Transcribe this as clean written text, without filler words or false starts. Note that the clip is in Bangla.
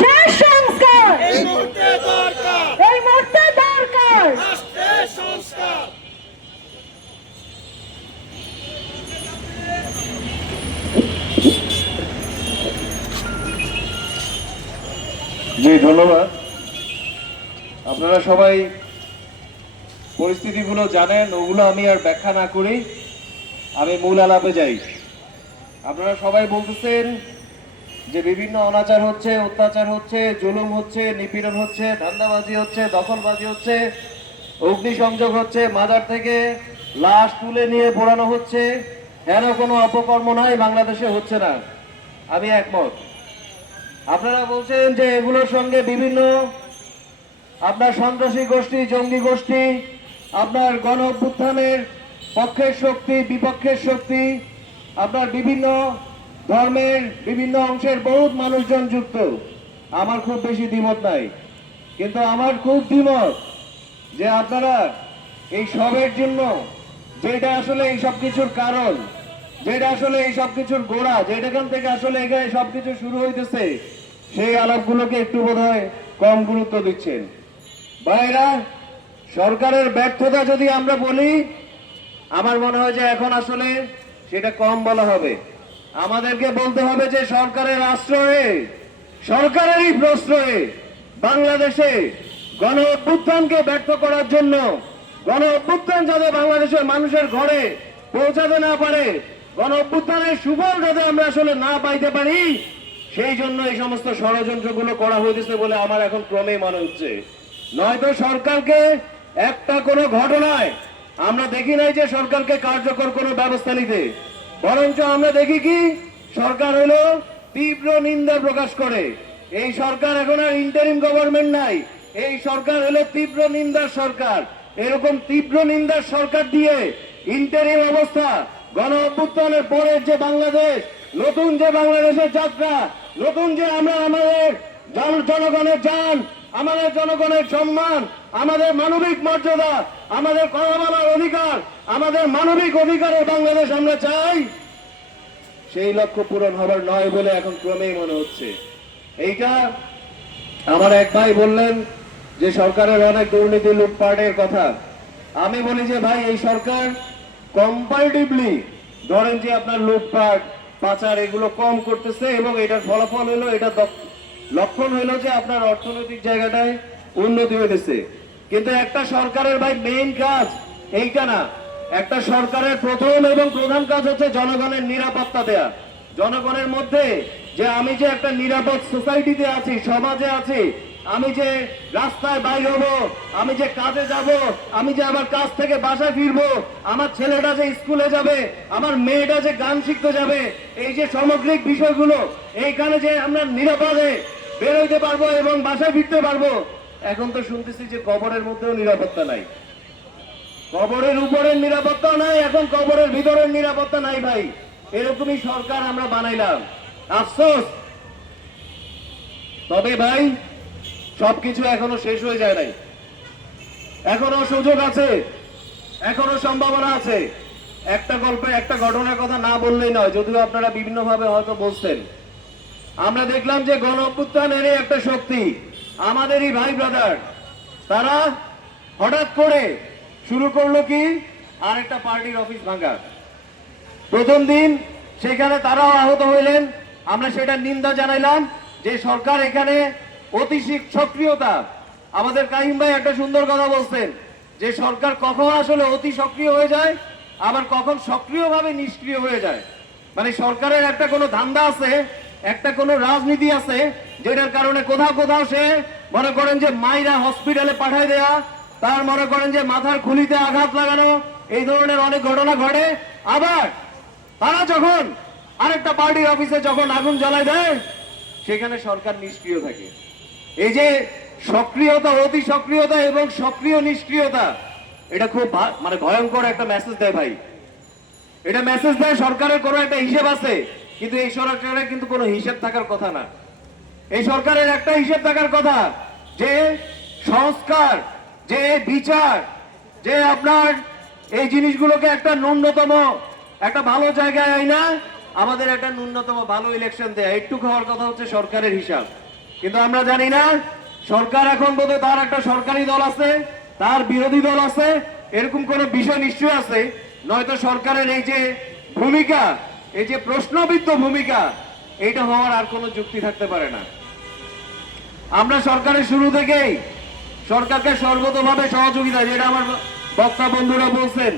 শেষ সংস্কার এই মুহূর্তে দরকার এই মুহূর্তে দরকার। রাষ্ট্রের সংস্কার। জি ধন্যবাদ। আপনারা সবাই পরিস্থিতিগুলো জানেন, ওগুলো আমি আর ব্যাখ্যা না করি আমি মূল আলাপে যাই। আপনারা সবাই বলতেছেন যে বিভিন্ন অনাচার হচ্ছে, অত্যাচার হচ্ছে, জুলুম হচ্ছে, নিপীড়ন হচ্ছে, ধান্দাবাজি হচ্ছে, দখলবাজি হচ্ছে, অগ্নিসংযোগ হচ্ছে, মাজার থেকে লাশ তুলে নিয়ে পোড়ানো হচ্ছে, হেন কোনো অপকর্ম নাই বাংলাদেশে হচ্ছে না। আমি একমত। আপনারা বলছেন যে এগুলোর সঙ্গে বিভিন্ন আপনার সন্ত্রাসী গোষ্ঠী, জঙ্গি গোষ্ঠী, আপনার গণ অভ্যুত্থানের পক্ষের শক্তি, বিপক্ষের শক্তি, আপনার বিভিন্ন ধর্মের বিভিন্ন অংশের বহুত মানুষজন যুক্ত। আমার খুব বেশি দ্বিমত নাই, কিন্তু আমার খুব দ্বিমত যে আপনারা এই সবের জন্য, যেটা আসলে এই সব কিছুর কারণ, যেটা আসলে এই সব কিছুর গোড়া, যেটাখান থেকে আসলে এখানে সবকিছু শুরু হইতেছে, সেই আলাপগুলোকে একটু বোধহয় কম গুরুত্ব দিচ্ছেন। ভাইরা, সরকারের ব্যর্থতা যদি আমরা বলি, আমার মনে হয় যে এখন আসলে সেটা কম বলা হবে। আমাদেরকে বলতে হবে যে সরকারের আশ্রয়ে, সরকারেরই প্রশ্রয়ে বাংলাদেশে গণ অভ্যুত্থানকে ব্যর্থ করার জন্য, গণ অভ্যুত্থান যাতে বাংলাদেশের মানুষের ঘরে পৌঁছাতে না পারে, গণ অভ্যুত্থানের সুফল যাতে আমরা আসলে না পাইতে পারি, সেই জন্য এই সমস্ত ষড়যন্ত্রগুলো করা হয়েছে বলে আমার এখন ক্রমেই মনে হচ্ছে। নয়তো সরকারকে একটা কোনো ঘটনায় আমরা দেখি নাই যে সরকারকে কার্যকর কোনো ব্যবস্থা নিতে, বরঞ্চ আমরা দেখি কি সরকার হলো তীব্র নিন্দা প্রকাশ করে। এই সরকার এখন আর ইন্টারিম গভর্নমেন্ট নাই, এই সরকার হলো তীব্র নিন্দার সরকার। এরকম তীব্র নিন্দার সরকার দিয়ে ইন্টারিম অবস্থা, গণ অভ্যুত্থানের পরের যে বাংলাদেশ, নতুন যে বাংলাদেশের যাত্রা, নতুন যে আমরা আমাদের জনগণের জান, আমাদের জনগণের সম্মান, আমাদের মানবিক মর্যাদা, আমাদের কথা বলার অধিকার, আমাদের মানবিক অধিকারের বাংলাদেশ আমরা চাই, সেই লক্ষ্য পূরণ হবার নয় বলে এখন ক্রমেই মনে হচ্ছে। এইটা আমার এক ভাই বললেন যে সরকারের অনেক দুর্নীতি, লুটপাটের কথা। আমি বলি যে ভাই, এই সরকার কম্পারেটিভলি ধরেন যে আপনার লুটপাট, পাচার এগুলো কম করতেছে, এবং এটার ফলাফল হলো, এটা লক্ষণ হইলো যে আপনার অর্থনৈতিক জায়গাটায় উন্নতি হইতেছে। কিন্তু একটা সরকারের ভাই মেইন কাজ এইটা না। একটা সরকারের প্রথম এবং প্রধান কাজ হচ্ছে জনগণের নিরাপত্তা দেয়া। জনগণের মধ্যে যে আমি যে একটা নিরাপদ সোসাইটিতে আছি, সমাজে আছি, আমি যে রাস্তায় বাইর হব, আমি যে কাজে যাব, আমি যে আমার কাজ থেকে বাসায় ফিরবো, আমার ছেলেটা যে স্কুলে যাবে, আমার মেয়েটা যে গান শিখতে যাবে, এই যে সামগ্রিক বিষয়গুলো, এইখানে যে আমরা নিরাপদে বেরোইতে পারবো এবং বাসায় ফিরতে পারবো। এখন তো শুনতেছি যে কবরের মধ্যেও নিরাপত্তা নাই, কবরের উপরের নিরাপত্তা নাই, এখন কবরের ভিতরের নিরাপত্তা নাই। ভাই, এরকমই সরকার আমরা বানাইলাম, আফসোস। তবে ভাই, সবকিছু এখনো শেষ হয়ে যায় নাই, এখনো সুযোগ আছে, এখনো সম্ভাবনা আছে। একটা গল্পে একটা ঘটনার কথা না বললেই নয়, যদিও আপনারা বিভিন্ন ভাবে হয়তো বলছেন। আমরা দেখলাম যে গণ অভ্যুত্থানের একটা শক্তি, আমাদেরই ভাই ব্রাদার, তারা হঠাৎ করে শুরু করলো কি আরেকটা পার্টির অফিস ভাঙা। প্রথম দিন সেখানে তারাও আহত হইলেন, আমরা সেটা নিন্দা জানাইলাম যে সরকার এখানে অতি সক্রিয়তা। আমাদের কাহিম ভাই একটা সুন্দর কথা বলছেন যে সরকার কখন আসলে অতি সক্রিয় হয়ে যায়, আবার কখন সক্রিয়ভাবে নিষ্ক্রিয় হয়ে যায়। মানে সরকারের একটা কোনো ধান্দা আছে, একটা কোনো রাজনীতি আছে, যেটার কারণে কোথাও কোথাও সে মনে করেন যে মাইরা হসপিটালে পাঠায় দেয়া, তার মনে করেন যে মাথার খুলিতে আঘাত লাগানো, এই ধরনের অনেক ঘটনা ঘটে। আবার তারা যখন আরেকটা পার্টির অফিসে যখন আগুন জ্বালায় দেয়, সেখানে সরকার নিষ্ক্রিয় থাকে। এই যে সক্রিয়তা, অতি সক্রিয়তা এবং সক্রিয় নিষ্ক্রিয়তা, এটা খুব মানে ভয়ঙ্কর একটা মেসেজ দেয় ভাই। এটা মেসেজ দেয় সরকারের কোনো একটা হিসেব আছে, কিন্তু এই সরকারের কিন্তু কোনো হিসেব থাকার কথা না। এই সরকারের একটা হিসেব থাকার কথা যে সংস্কার, যে বিচার, যে আপনার এই জিনিসগুলোকে একটা ন্যূনতম একটা ভালো জায়গায় আইনা আমাদের একটা ন্যূনতম ভালো ইলেকশন দেয়া, একটু খাওয়ার কথা হচ্ছে সরকারের হিসাব। কিন্তু আমরা জানি না সরকার এখন বোধহয় তার একটা সরকারি দল আছে, তার বিরোধী দল আছে, এরকম কোন বিষয় নিশ্চয় আছে। নয়তো সরকারের এই যে ভূমিকা, এই যে প্রশ্নবিদ্ধ ভূমিকা, এইটা হওয়ার আর কোনো যুক্তি থাকতে পারে না। আমরা সরকারের শুরু থেকেই সরকারকে সর্বতোভাবে সহযোগিতা, যেটা আমার বক্তা বন্ধুরা বলছেন,